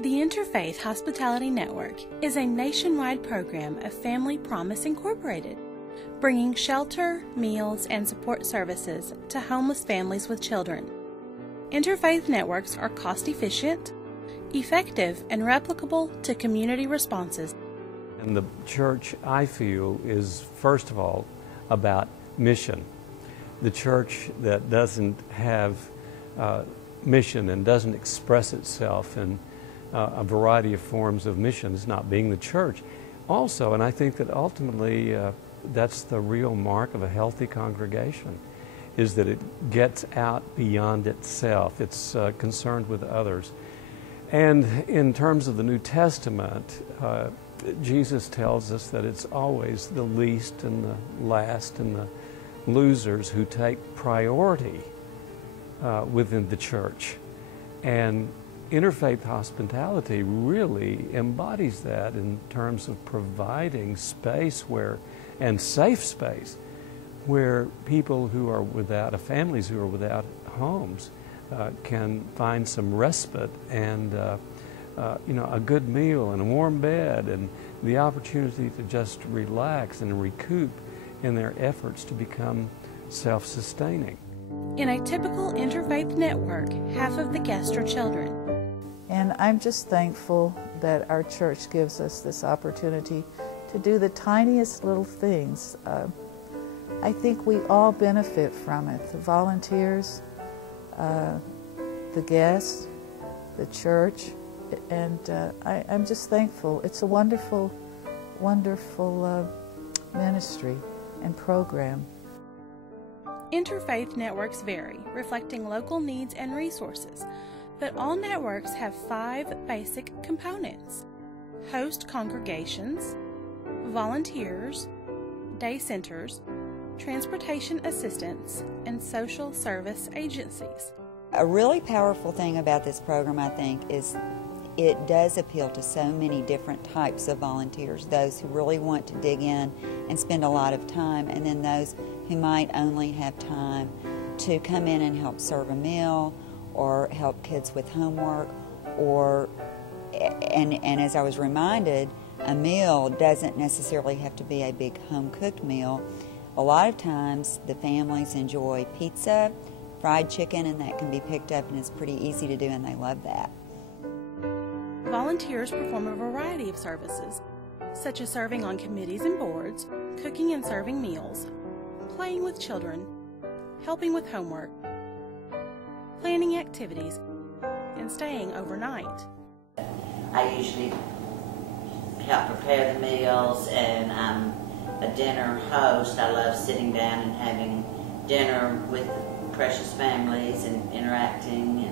The Interfaith Hospitality Network is a nationwide program of Family Promise Incorporated, bringing shelter, meals, and support services to homeless families with children. Interfaith networks are cost-efficient, effective, and replicable to community responses. And the church, I feel, is first of all about mission. The church that doesn't have mission and doesn't express itself in a variety of forms of mission is not being the church. Also, and I think that ultimately that's the real mark of a healthy congregation, is that it gets out beyond itself. It's concerned with others. And in terms of the New Testament, Jesus tells us that it's always the least and the last and the losers who take priority within the church. And interfaith hospitality really embodies that in terms of providing space and safe space where people who are without, families who are without homes can find some respite and a good meal and a warm bed and the opportunity to just relax and recoup in their efforts to become self-sustaining. In a typical interfaith network, half of the guests are children. And I'm just thankful that our church gives us this opportunity to do the tiniest little things. I think we all benefit from it, the volunteers, the guests, the church, and I'm just thankful. It's a wonderful, wonderful ministry and program. Interfaith networks vary, reflecting local needs and resources, but all networks have 5 basic components: host congregations, volunteers, day centers, transportation assistance, and social service agencies. A really powerful thing about this program, I think, is it does appeal to so many different types of volunteers, those who really want to dig in and spend a lot of time, and then those who might only have time to come in and help serve a meal or help kids with homework, and as I was reminded, a meal doesn't necessarily have to be a big home-cooked meal. A lot of times the families enjoy pizza, fried chicken, and that can be picked up and it's pretty easy to do, and they love that. Volunteers perform a variety of services, such as serving on committees and boards, cooking and serving meals, playing with children, helping with homework, planning activities, and staying overnight. I usually help prepare the meals, and I'm a dinner host. I love sitting down and having dinner with the precious families and interacting,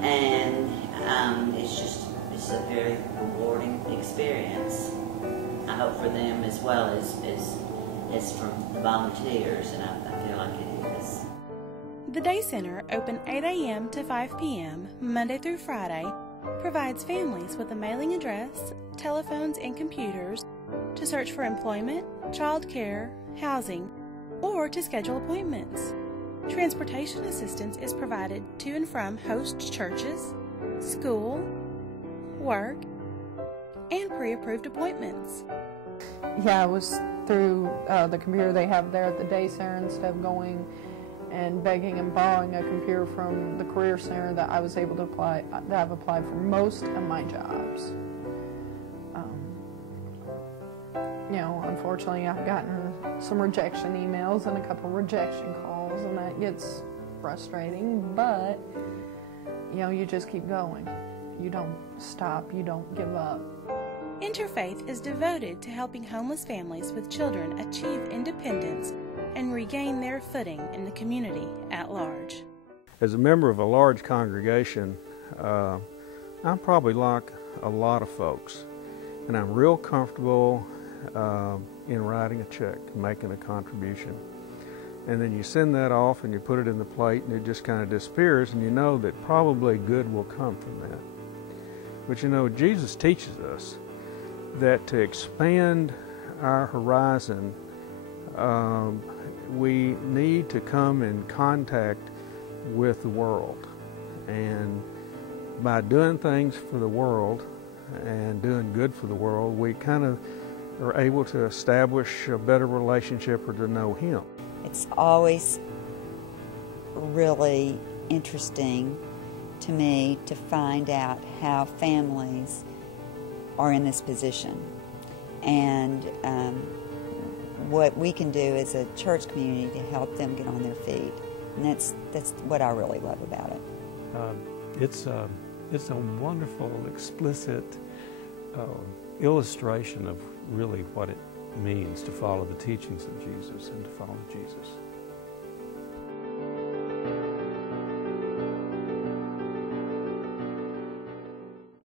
and it's a very rewarding experience. I hope for them as well as from the volunteers, and I feel like it is. The Day Center, open 8 a.m. to 5 p.m., Monday through Friday, provides families with a mailing address, telephones, and computers to search for employment, child care, housing, or to schedule appointments. Transportation assistance is provided to and from host churches, school, work, and pre-approved appointments. Yeah, it was through the computer they have there at the Day Center, instead of going and begging and borrowing a computer from the Career Center, that I was able to apply, that I've applied for most of my jobs. Unfortunately, I've gotten some rejection emails and a couple rejection calls, and that gets frustrating, but you just keep going. You don't stop, you don't give up. Interfaith is devoted to helping homeless families with children achieve independence and regain their footing in the community at large. As a member of a large congregation, I'm probably like a lot of folks, and I'm real comfortable in writing a check and making a contribution. And then you send that off and you put it in the plate and it just kind of disappears, and you know that probably good will come from that. But Jesus teaches us that to expand our horizon, we need to come in contact with the world. And by doing things for the world and doing good for the world, we kind of are able to establish a better relationship or to know Him. It's always really interesting to me to find out how families are in this position, and what we can do as a church community to help them get on their feet. And that's what I really love about it. It's a wonderful, explicit illustration of really what it means to follow the teachings of Jesus and to follow Jesus.